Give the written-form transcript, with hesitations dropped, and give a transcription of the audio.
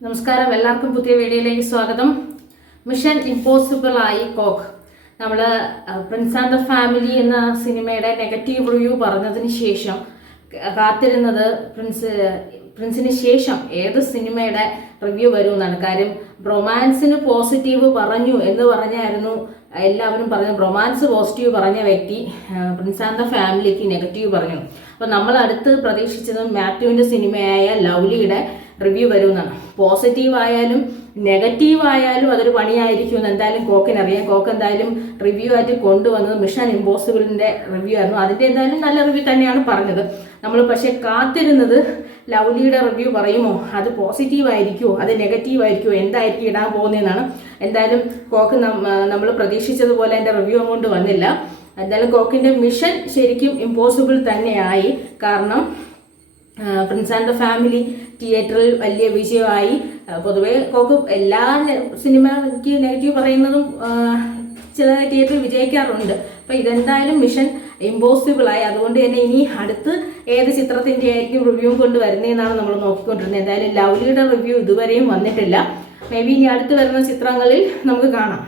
നമസ്കാരം, എല്ലാവർക്കും പുതിയ വീഡിയോയിലേക്ക് സ്വാഗതം. മിഷൻ ഇമ്പോസിബിൾ ആയി കോക്ക്. നമ്മൾ പ്രിൻസ് ആൻഡ് ദ ഫാമിലി എന്ന സിനിമയുടെ നെഗറ്റീവ് റിവ്യൂ പറഞ്ഞതിന് ശേഷം കാത്തിരുന്നത് പ്രിൻസിന് ശേഷം ഏത് സിനിമയുടെ റിവ്യൂ വരുമെന്നാണ്. കാര്യം റൊമാൻസിന് പോസിറ്റീവ് പറഞ്ഞു എന്ന് പറഞ്ഞായിരുന്നു എല്ലാവരും പറഞ്ഞു. റൊമാൻസ് പോസിറ്റീവ് പറഞ്ഞ വ്യക്തി പ്രിൻസ് ആൻഡ് ദ ഫാമിലിക്ക് നെഗറ്റീവ് പറഞ്ഞു. അപ്പം നമ്മൾ അടുത്ത് പ്രതീക്ഷിച്ചത് മാത്യുവിൻ്റെ സിനിമയായ ലവ്ലിയുടെ റിവ്യൂ വരുമെന്നാണ്. പോസിറ്റീവ് ആയാലും നെഗറ്റീവ് ആയാലും അതൊരു പണിയായിരിക്കുമെന്ന് എന്തായാലും കോക്കിനറിയാം. കോക്ക് എന്തായാലും റിവ്യൂ ആയിട്ട് കൊണ്ടുവന്നത് മിഷൻ ഇമ്പോസിബിളിൻ്റെ റിവ്യൂ ആയിരുന്നു. അതിൻ്റെ എന്തായാലും നല്ല റിവ്യൂ തന്നെയാണ് പറഞ്ഞത്. നമ്മൾ പക്ഷേ കാത്തിരുന്നത് ലവ്ലിയുടെ റിവ്യൂ പറയുമോ, അത് പോസിറ്റീവ് ആയിരിക്കുമോ, അത് നെഗറ്റീവ് ആയിരിക്കുമോ, എന്തായിരിക്കും ഇടാൻ പോകുന്നതെന്നാണ്. എന്തായാലും കോക്ക് നമ്മൾ പ്രതീക്ഷിച്ചതുപോലെ എൻ്റെ റിവ്യൂ അങ്ങോട്ട് വന്നില്ല. എന്തായാലും കോക്കിൻ്റെ മിഷൻ ശരിക്കും ഇമ്പോസിബിൾ തന്നെയായി. കാരണം പ്രിൻസ് ആൻഡ് ദ ഫാമിലി തിയേറ്ററിൽ വലിയ വിജയമായി. പൊതുവേ കോക്ക് എല്ലാ സിനിമയ്ക്ക് നെഗറ്റീവ് പറയുന്നതും ചില തിയേറ്ററിൽ വിജയിക്കാറുണ്ട്. അപ്പം ഇതെന്തായാലും മിഷൻ ഇമ്പോസിബിളായി. അതുകൊണ്ട് തന്നെ ഇനി അടുത്ത് ഏത് ചിത്രത്തിൻ്റെ ആയിരിക്കും റിവ്യൂ കൊണ്ട് വരുന്നതെന്നാണ് നമ്മൾ നോക്കിക്കൊണ്ടിരുന്നത്. എന്തായാലും ലവ്ലിയുടെ റിവ്യൂ ഇതുവരെയും വന്നിട്ടില്ല. മേ ബി ഇനി അടുത്ത് വരുന്ന ചിത്രങ്ങളിൽ നമുക്ക് കാണാം.